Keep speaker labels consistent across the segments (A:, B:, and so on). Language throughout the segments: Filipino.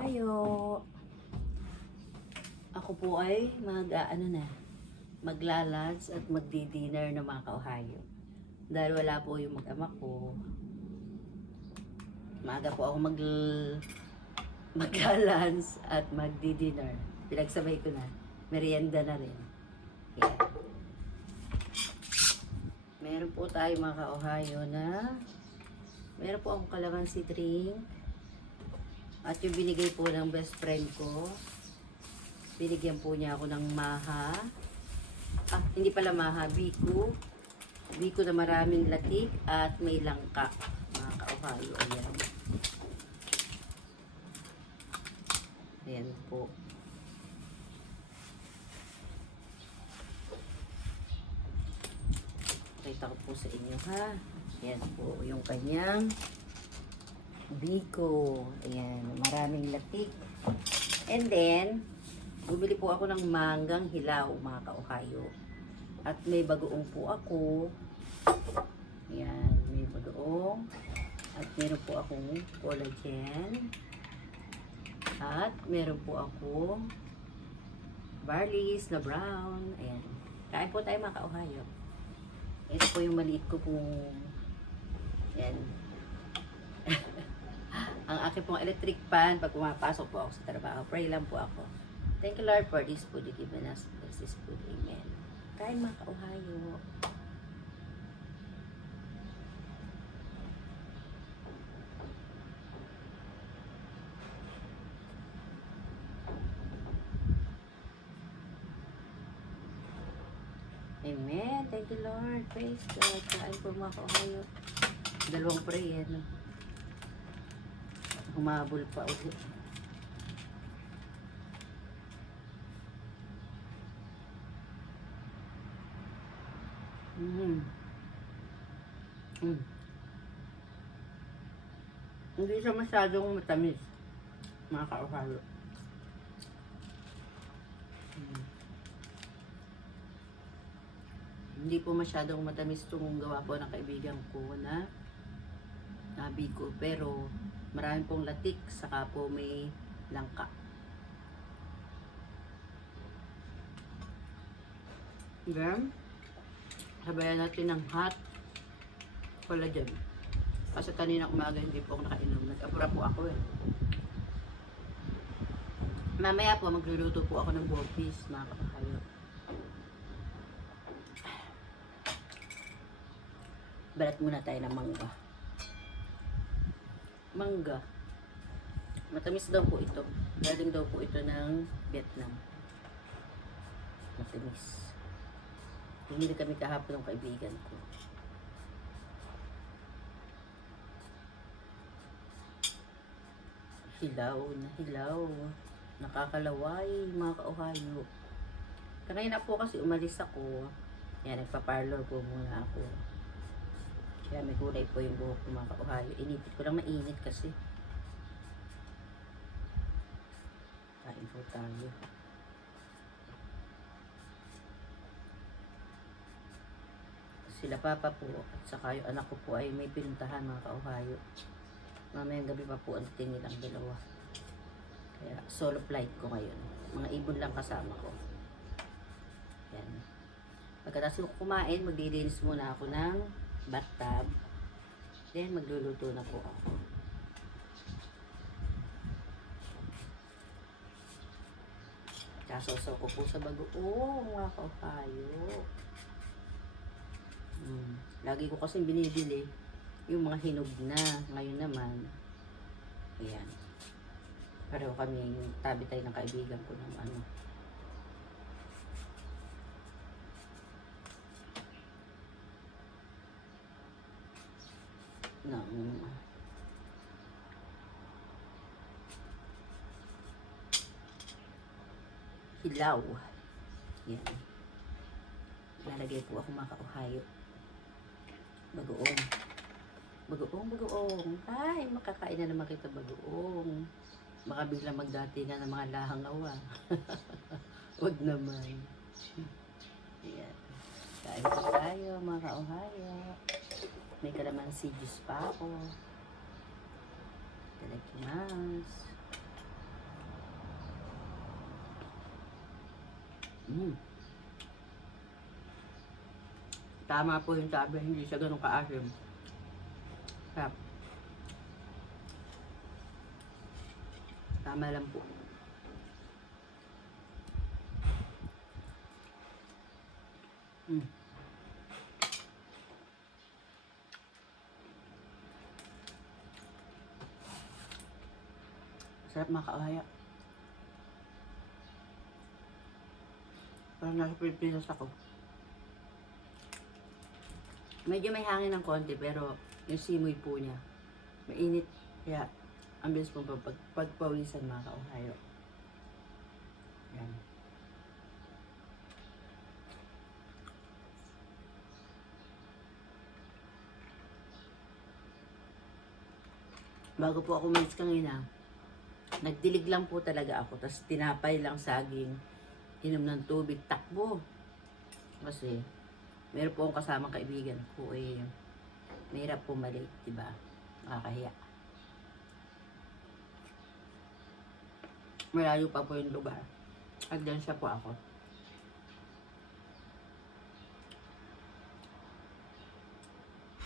A: ka-Ohio. Ako po ay mag, ah, ano na, maglalans at magdi-dinner ng mga ka-Ohio. Dahil wala po yung mag-ama ko. Maaga po ako mag maglalans at magdi-dinner. Pinagsabay ko na. Merienda na rin. Yan. Meron po tayo mga ka-Ohio na meron po akong kalamansi drink. At yung binigay po ng best friend ko, binigyan po niya ako ng maha. Ah, hindi pala maha, biko. Biko na maraming latik at may langka. Mga ka-Ohio, ayan. Ayan po. Pakita ko po sa inyo ha. Ayan po yung kanyang biko. Ayan, maraming latik. And then, bumili po ako ng manggang hilaw, mga ka-Ohio. At may bagoong po ako. Ayan, may bagoong. At meron po akong collagen. At meron po ako barleys na brown. Ayan. Kain po tayo mga ka-Ohio. Ito po yung maliit ko pong yan. Ang aking pong electric pan pag pumapasok po ako sa trabaho. Pray lang po ako. Thank you Lord for this food you given us. Bless this food. Amen. Kain mga ka-Ohio. Amen. Thank you, Lord. Praise God. Kain po mga ka-Ohio. Dalawang prayer, no? Humabol pa ulit. Mm. Mm. Hindi siya masyadong matamis. Mga ka-Ohio. Mm. Hindi po masyadong matamis itong gawa po ng kaibigan ko na nabi ko. Pero marami pong latik, saka po may langka. Then, sabayan natin ng hot collagen. Kasi kanina umaga hindi po ako nakainom. Nag-apura po ako eh. Mamaya po magluluto po ako ng bopis, mga kapakayo. Balat muna tayo ng mangga. Mangga. Matamis daw po ito. Galing daw po ito ng Vietnam. Matamis. Bumili kami kahapon ng kaibigan ko. Hilaw na hilaw. Nakakalaway, mga ka-Ohio. Kanina po kasi umalis ako. Yan, nagpa-parlor po muna ako. Kaya may gulay po yung buhok ko mga ka-Ohio. Inipit ko lang mainit kasi. Kain po tayo. Sila papa po at saka yung anak ko po ay may pinuntahan mga ka-Ohio. Mamayang gabi pa po ang nilang dalawa. Kaya solo flight ko ngayon. Mga ibon lang kasama ko. Yan. Pagkatapos ko kumain, magdilinis muna ako ng bathtub. Then magluluto na po ako. Kasosaw ko po sa bagoong mga kaukayo. Hmm. Lagi ko kasi binibili yung mga hinog na. Ngayon naman, ayan. Pareho kami tabi tayo ng kaibigan ko ng ano. Ng hilaw. Yan. Lalagay po ako mga ka-Ohio. Bagoong. Bagoong, bagoong. Ay, makakain na naman kita bagoong. Baka biglang magdati na ng mga lahang awa. Huwag naman. Yan. Kain po tayo mga ka-Ohio. May kalamansi juice pa ako. Talakimasu. Mm. Tama po yung sabi, hindi siya ganun kaasim. Sarap. Tama lang po. Mm. Sarap mga kaahaya. Parang nasa Pilipinas ako. Medyo may hangin ng konti pero yung simoy po niya. Mainit. Kaya ang bilis po pag, pagpawisan mga kauhayo. Yan. Bago po ako umalis kanina, nagdilig lang po talaga ako. Tapos tinapay lang saging, inom ng tubig, takbo. Kasi, meron po akong kasamang kaibigan ko eh, mahirap pumalik, di ba? Nakakahiya. Malayo pa po yung lugar. At dyan siya po ako.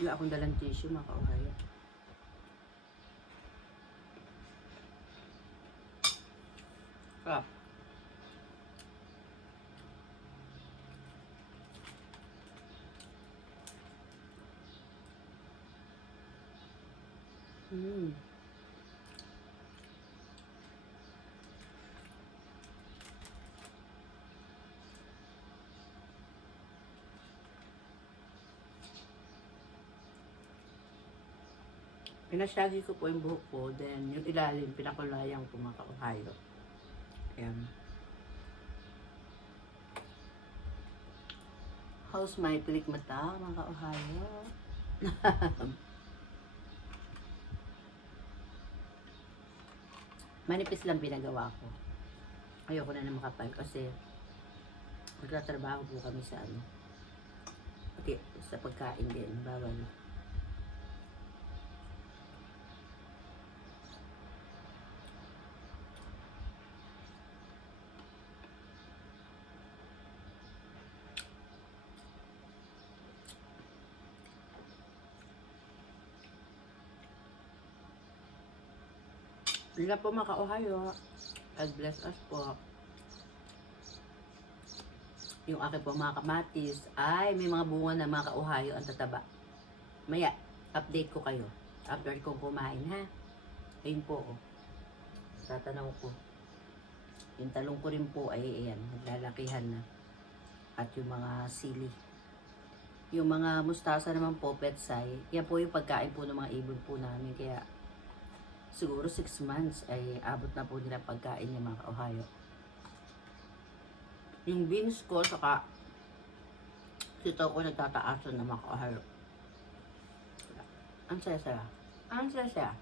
A: Wala akong dalang tissue, mga kauhaya. Sarap. Mm. Pinasyagi ko po yung buhok ko, then yung ilalim, pinakulayan ko mga kauhayo. Ayan. How's my pilik mata, mga kauhayo? Manipis lang pinagawa ko. Ayoko na na makapal kasi magtatrabaho po kami sa ano. Okay, sa pagkain din, bawal. Sila po mga ka-Ohio. God bless us po. Yung akin po mga kamatis ay may mga bunga na mga ka-Ohio ang tataba. Maya, update ko kayo. After kong kumain ha. Ayun po. Oh. Tatanaw ko. Yung talong ko rin po ay ayan, naglalakihan na. At yung mga sili. Yung mga mustasa naman po, petsay, yan po yung pagkain po ng mga ibon po namin. Kaya siguro 6 months ay abot na po nila pagkain ng mga Ohio. Yung beans ko, saka dito ko nagtataasan ng mga Ohio. Ang saya-saya. Ang saya-saya.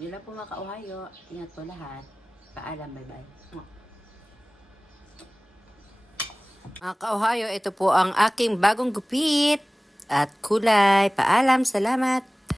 A: Yun lang po mga ka-Ohio. Ingat po lahat. Paalam. Bye-bye. Mga ka-Ohio, ito po ang aking bagong gupit at kulay. Paalam. Salamat.